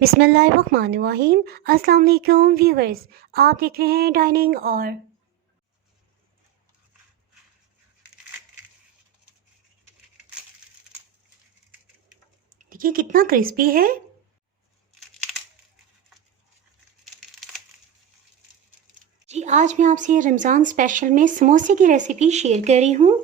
बिस्मिल्लाहिर्रहमानिर्रहीम। अस्सलाम वालेकुम व्यूवर्स, आप देख रहे हैं डाइनिंग और देखिए कितना क्रिस्पी है। जी आज मैं आपसे रमज़ान स्पेशल में समोसे की रेसिपी शेयर कर रही हूँ।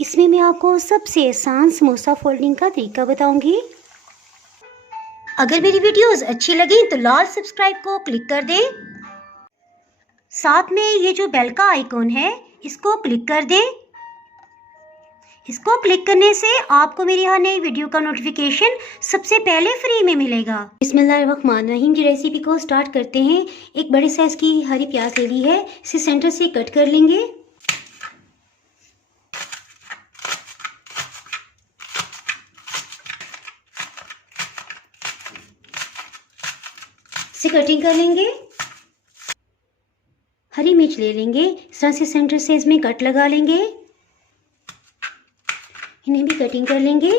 इसमें मैं आपको सबसे आसान समोसा फोल्डिंग का तरीका बताऊंगी। अगर मेरी वीडियोस अच्छी लगी तो लाल सब्सक्राइब को क्लिक कर दें। साथ में ये जो बेल का आइकॉन है इसको क्लिक कर दें। इसको क्लिक करने से आपको मेरी हर नई वीडियो का नोटिफिकेशन सबसे पहले फ्री में मिलेगा। बिस्मिल्लाहिर्रहमानिर्रहीम की रेसिपी को स्टार्ट करते हैं। एक बड़े साइज की हरी प्याज ले ली है, इसे सेंटर से कट कर लेंगे। इसे कटिंग कर लेंगे। हरी मिर्च ले लेंगे, इस तरह से सेंटर से इसमें कट लगा लेंगे। इन्हें भी कटिंग कर लेंगे।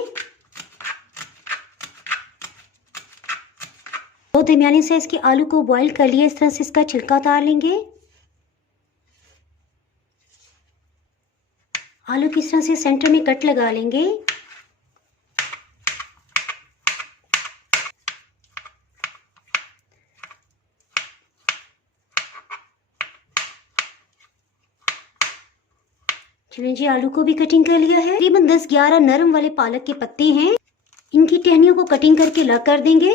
दो दरमियानी साइज के आलू को बॉईल कर लिया, इस तरह से इसका छिलका उतार लेंगे। आलू की इस तरह से सेंटर में कट लगा लेंगे। चलिए जी, आलू को भी कटिंग कर लिया है। तकरीबन 10-11 नरम वाले पालक के पत्ते हैं, इनकी टहनियों को कटिंग करके अलग कर देंगे।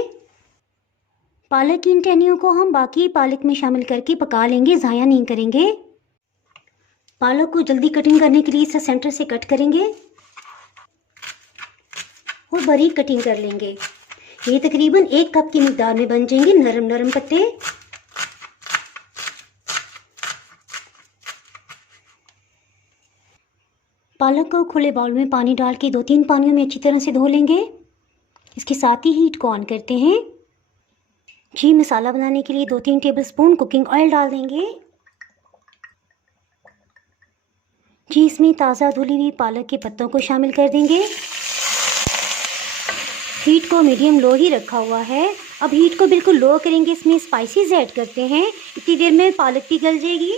पालक की इन टहनियों को हम बाकी पालक में शामिल करके पका लेंगे, ज़ाया नहीं करेंगे। पालक को जल्दी कटिंग करने के लिए इसे सेंटर से कट करेंगे और बारीक कटिंग कर लेंगे। ये तकरीबन 1 कप की मिकदार में बन जाएंगे नरम नरम पत्ते। पालक को खुले बाउल में पानी डाल के 2-3 पानियों में अच्छी तरह से धो लेंगे। इसके साथ ही हीट को ऑन करते हैं। जी मसाला बनाने के लिए 2-3 टेबलस्पून कुकिंग ऑयल डाल देंगे। जी इसमें ताज़ा धुली हुई पालक के पत्तों को शामिल कर देंगे। हीट को मीडियम लो ही रखा हुआ है। अब हीट को बिल्कुल लो करेंगे, इसमें स्पाइसेस ऐड करते हैं। इतनी देर में पालक भी गल जाएगी।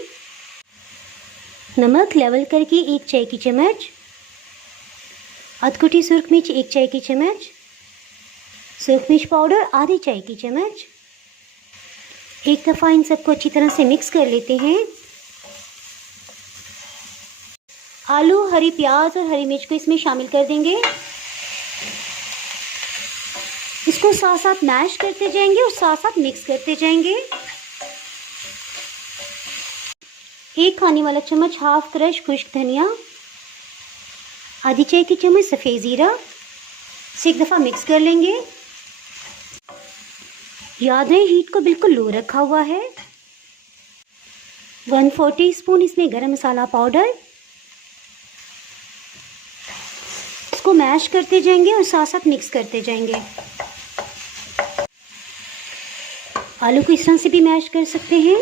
नमक लेवल करके 1 चाय की चम्मच, अधकुटी सुरख मिर्च 1 चाय की चम्मच, सुरख मिर्च पाउडर आधी चाय की चम्मच। एक दफ़ा इन सबको अच्छी तरह से मिक्स कर लेते हैं। आलू, हरी प्याज और हरी मिर्च को इसमें शामिल कर देंगे। इसको साथ साथ मैश करते जाएंगे और साथ साथ मिक्स करते जाएंगे। 1 खाने वाला चम्मच हाफ क्रश खुश्क धनिया, आधी चाय की चम्मच सफ़ेद ज़ीरा, इसे एक दफ़ा मिक्स कर लेंगे। याद रहे हीट को बिल्कुल लो रखा हुआ है। 1/4 टीस्पून इसमें गरम मसाला पाउडर, इसको मैश करते जाएंगे और साथ साथ मिक्स करते जाएंगे। आलू को इस तरह से भी मैश कर सकते हैं।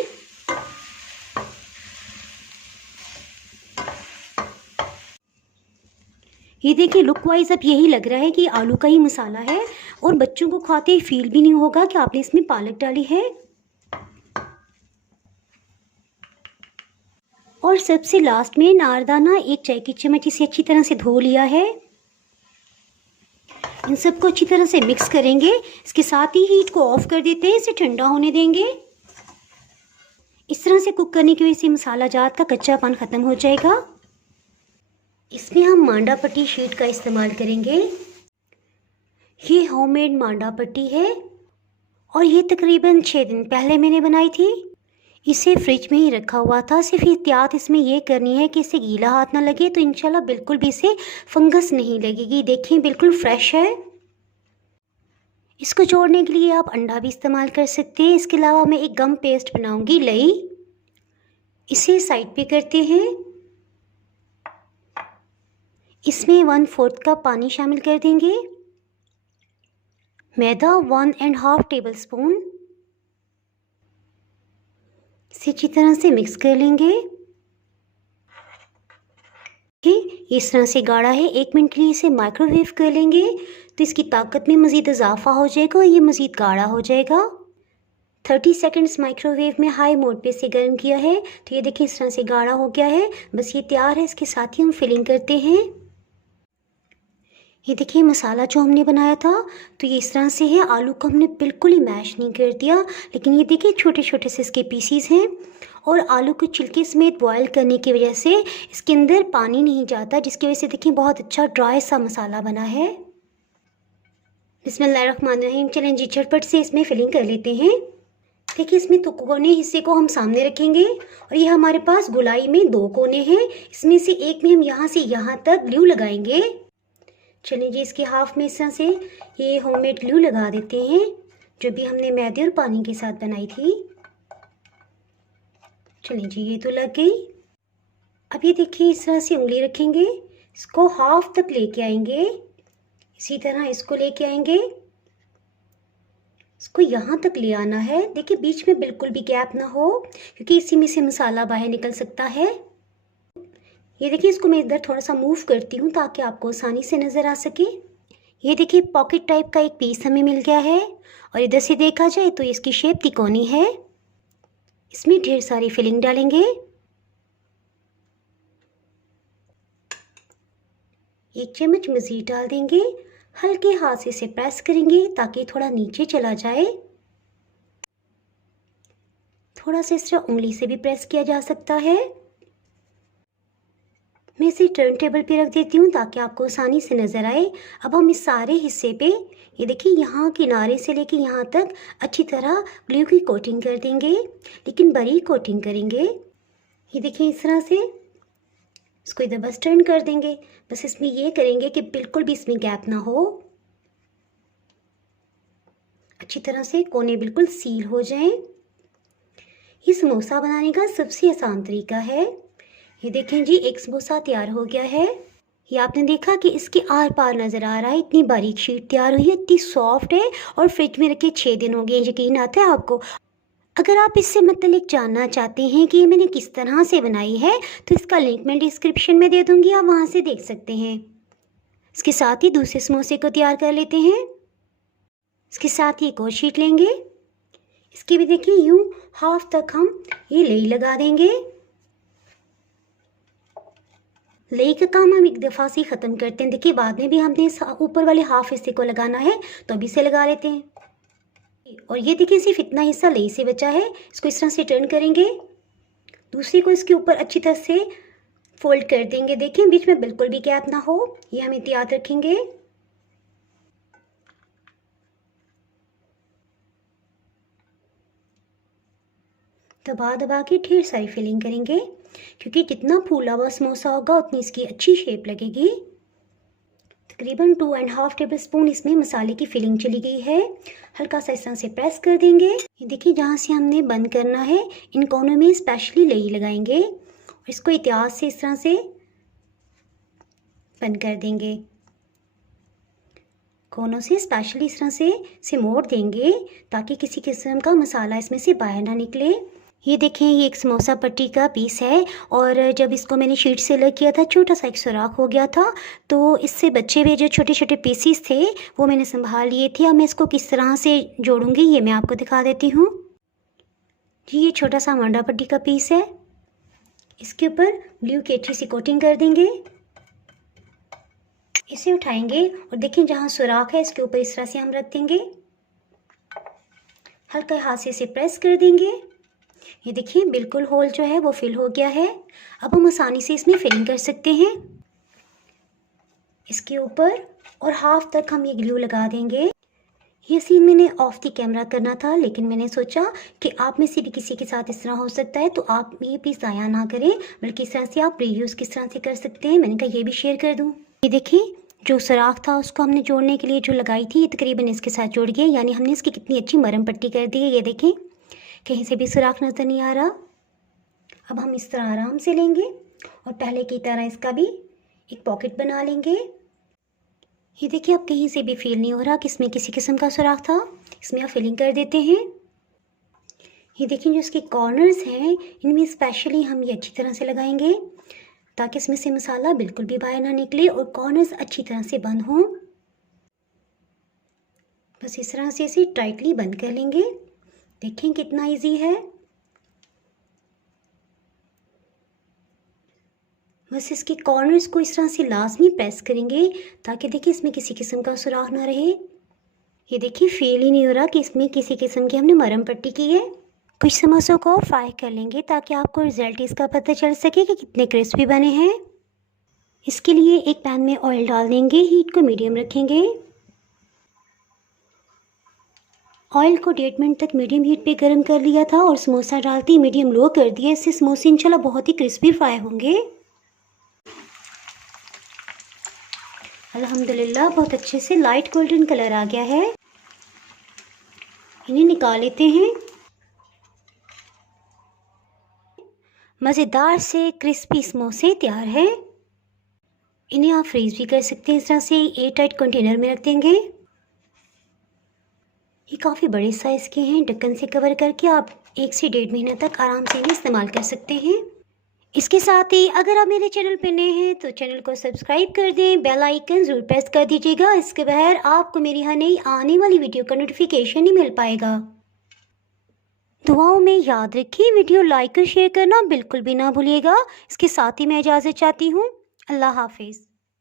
ये देखिए लुक वाइज अब यही लग रहा है कि आलू का ही मसाला है और बच्चों को खाते ही फील भी नहीं होगा कि आपने इसमें पालक डाली है। और सबसे लास्ट में नारदाना 1 चाय की चम्मच, इसे अच्छी तरह से धो लिया है। इन सबको अच्छी तरह से मिक्स करेंगे। इसके साथ ही हीट को ऑफ कर देते हैं, इसे ठंडा होने देंगे। इस तरह से कुक करने की वजह से मसाला जात का कच्चापन ख़त्म हो जाएगा। इसमें हम मांडा पट्टी शीट का इस्तेमाल करेंगे। ये होममेड मांडा पट्टी है और ये तकरीबन 6 दिन पहले मैंने बनाई थी। इसे फ्रिज में ही रखा हुआ था। सिर्फ एहतियात इसमें ये करनी है कि इसे गीला हाथ ना लगे, तो इंशाल्लाह बिल्कुल भी इसे फंगस नहीं लगेगी। देखें बिल्कुल फ्रेश है। इसको जोड़ने के लिए आप अंडा भी इस्तेमाल कर सकते हैं। इसके अलावा मैं एक गम पेस्ट बनाऊंगी लई, इसे साइड पे करते हैं। इसमें 1/4 कप पानी शामिल कर देंगे। मैदा 1.5 टेबलस्पून, इसे अच्छी तरह से मिक्स कर लेंगे। इस तरह से गाढ़ा है। 1 मिनट के लिए इसे माइक्रोवेव कर लेंगे तो इसकी ताकत में मज़ीद इजाफा हो जाएगा और ये मज़ीद गाढ़ा हो जाएगा। 30 सेकंड्स माइक्रोवेव में हाई मोड पे से गर्म किया है, तो ये देखिए इस तरह से गाढ़ा हो गया है। बस ये तैयार है। इसके साथ ही हम फिलिंग करते हैं। ये देखिए मसाला जो हमने बनाया था तो ये इस तरह से है। आलू को हमने बिल्कुल ही मैश नहीं कर दिया, लेकिन ये देखिए छोटे छोटे से इसके पीसीस हैं और आलू को छिलके समेत बॉयल करने की वजह से इसके अंदर पानी नहीं जाता, जिसकी वजह से देखिए बहुत अच्छा ड्राई सा मसाला बना है। बिस्मिल्लाहिर्रहमानिर्रहीम। चलें जी झटपट से इसमें फिलिंग कर लेते हैं। देखिए इसमें तो कोने हिस्से को हम सामने रखेंगे और ये हमारे पास गोलाई में 2 कोने हैं। इसमें से एक में हम यहाँ से यहाँ तक ग्लू लगाएंगे। चलिए जी इसके हाफ में इस तरह से ये होममेड ग्लू लगा देते हैं, जो भी हमने मैदे और पानी के साथ बनाई थी। चलिए जी ये तो लग गई। अब ये देखिए इस तरह से उंगली रखेंगे, इसको हाफ तक लेके आएंगे, इसी तरह इसको लेके आएंगे, इसको यहाँ तक ले आना है। देखिए बीच में बिल्कुल भी गैप ना हो, क्योंकि इसी में से मसाला बाहर निकल सकता है। ये देखिए इसको मैं इधर थोड़ा सा मूव करती हूँ ताकि आपको आसानी से नज़र आ सके। ये देखिए पॉकेट टाइप का एक पीस हमें मिल गया है और इधर से देखा जाए तो इसकी शेप तिकोनी है। इसमें ढेर सारी फिलिंग डालेंगे। एक चम्मच मज़ीद डाल देंगे, हल्के हाथ से इसे प्रेस करेंगे ताकि थोड़ा नीचे चला जाए। थोड़ा सा इस तरह उंगली से भी प्रेस किया जा सकता है। मैं इसे टर्न टेबल पे रख देती हूँ ताकि आपको आसानी से नज़र आए। अब हम इस सारे हिस्से पे ये देखिए यहाँ किनारे से लेके यहाँ तक अच्छी तरह ग्लू की कोटिंग कर देंगे, लेकिन बारीक कोटिंग करेंगे। ये देखिए इस तरह से इसको इधर बस टर्न कर देंगे। बस इसमें ये करेंगे कि बिल्कुल भी इसमें गैप ना हो, अच्छी तरह से कोने बिल्कुल सील हो जाएं। ये समोसा बनाने का सबसे आसान तरीका है। ये देखें जी एक समोसा तैयार हो गया है। ये आपने देखा कि इसके आर पार नज़र आ रहा है, इतनी बारीक शीट तैयार हुई है, इतनी सॉफ्ट है और फ्रिज में रखे 6 दिन हो गए। यकीन आता है आपको? अगर आप इससे मतलब जानना चाहते हैं कि ये मैंने किस तरह से बनाई है तो इसका लिंक मैं डिस्क्रिप्शन में दे दूँगी, आप वहाँ से देख सकते हैं। इसके साथ ही दूसरे समोसे को तैयार कर लेते हैं। इसके साथ ही एक और शीट लेंगे, इसकी भी देखिए यूँ हाफ तक हम ये लेई लगा देंगे। लेई का काम हम एक दफ़ा से ख़त्म करते हैं। देखिए बाद में भी हमने ऊपर वाले हाफ हिस्से को लगाना है, तो अभी से लगा लेते हैं। और ये देखिए सिर्फ इतना हिस्सा लेई से बचा है, इसको इस तरह से टर्न करेंगे, दूसरी को इसके ऊपर अच्छी तरह से फोल्ड कर देंगे। देखिए बीच में बिल्कुल भी गैप ना हो, ये हमें याद रखेंगे। दबा दबा के ढेर सारी फिलिंग करेंगे, क्योंकि जितना फूला हुआ समोसा होगा उतनी इसकी अच्छी शेप लगेगी। तकरीबन 2.5 टेबलस्पून इसमें मसाले की फिलिंग चली गई है। हल्का सा इस तरह से प्रेस कर देंगे। ये देखिए जहाँ से हमने बंद करना है इन कोनों में स्पेशली लेई लगाएंगे और इसको एहतियात से इस तरह से बंद कर देंगे। कोनों से स्पेशली इस तरह से इसे मोड़ देंगे ताकि किसी किस्म का मसाला इसमें से बाहर ना निकले। ये देखें ये एक समोसा पट्टी का पीस है और जब इसको मैंने शीट से अलग किया था छोटा सा एक सुराख हो गया था, तो इससे बचे हुए जो छोटे छोटे पीसीस थे वो मैंने संभाल लिए थे। अब मैं इसको किस तरह से जोड़ूंगी ये मैं आपको दिखा देती हूँ। जी ये छोटा सा मांडा पट्टी का पीस है, इसके ऊपर ग्लू की अच्छी सी कोटिंग कर देंगे। इसे उठाएंगे और देखें जहाँ सुराख है इसके ऊपर इस तरह से हम रख देंगे, हल्का हाथ से इसे प्रेस कर देंगे। ये देखिए बिल्कुल होल जो है वो फिल हो गया है। अब हम आसानी से इसमें फिलिंग कर सकते हैं। इसके ऊपर और हाफ तक हम ये ग्लू लगा देंगे। ये सीन मैंने ऑफ द कैमरा करना था, लेकिन मैंने सोचा कि आप में से भी किसी के साथ इस तरह हो सकता है, तो आप ये पीस ज़ाया ना करें, बल्कि इस तरह से आप रीयूज़ किस तरह से कर सकते हैं मैंने कहा ये भी शेयर कर दूँ। ये देखिए जो सुराख था उसको हमने जोड़ने के लिए जो लगाई थी ये तकरीबन इसके साथ जुड़ गया, यानी हमने इसकी कितनी अच्छी मरम पट्टी कर दी है। ये देखें कहीं से भी सुराख नज़र नहीं आ रहा। अब हम इस तरह आराम से लेंगे और पहले की तरह इसका भी एक पॉकेट बना लेंगे। ये देखिए अब कहीं से भी फील नहीं हो रहा कि इसमें किसी किस्म का सुराख था। इसमें आप फिलिंग कर देते हैं। ये देखिए जो इसके कॉर्नर्स हैं इनमें स्पेशली हम ये अच्छी तरह से लगाएंगे ताकि इसमें से मसाला बिल्कुल भी बाहर ना निकले और कॉर्नर्स अच्छी तरह से बंद हों। बस इस तरह से इसे टाइटली बंद कर लेंगे। देखें कितना इजी है। बस इसके कॉर्नर्स को इस तरह से लाजमी प्रेस करेंगे ताकि देखिए इसमें किसी किस्म का सुराख ना रहे। ये देखिए फील ही नहीं हो रहा कि इसमें किसी किस्म की हमने मरहम पट्टी की है। कुछ समोसों को फ्राई कर लेंगे ताकि आपको रिजल्ट इसका पता चल सके कि कितने क्रिस्पी बने हैं। इसके लिए एक पैन में ऑयल डाल देंगे, हीट को मीडियम रखेंगे। ऑयल को 1.5 मिनट तक मीडियम हीट पे गर्म कर लिया था और समोसा डालते ही मीडियम लो कर दिया। इससे समोसे इंशाल्लाह बहुत ही क्रिस्पी फ्राई होंगे। अल्हम्दुलिल्लाह बहुत अच्छे से लाइट गोल्डन कलर आ गया है। इन्हें निकाल लेते हैं। मज़ेदार से क्रिस्पी समोसे तैयार है। इन्हें आप फ्रीज भी कर सकते हैं। इस तरह से एयर टाइट कंटेनर में रख देंगे। ये काफ़ी बड़े साइज़ के हैं। ढक्कन से कवर करके आप 1 से 1.5 महीने तक आराम से इन्हें इस्तेमाल कर सकते हैं। इसके साथ ही अगर आप मेरे चैनल पर नए हैं तो चैनल को सब्सक्राइब कर दें, बेल आइकन ज़रूर प्रेस कर दीजिएगा। इसके बगैर आपको मेरी हर नई आने वाली वीडियो का नोटिफिकेशन नहीं मिल पाएगा। दुआओं में याद रखिए, वीडियो लाइक और शेयर करना बिल्कुल भी ना भूलिएगा। इसके साथ ही मैं इजाज़त चाहती हूँ। अल्लाह हाफिज़।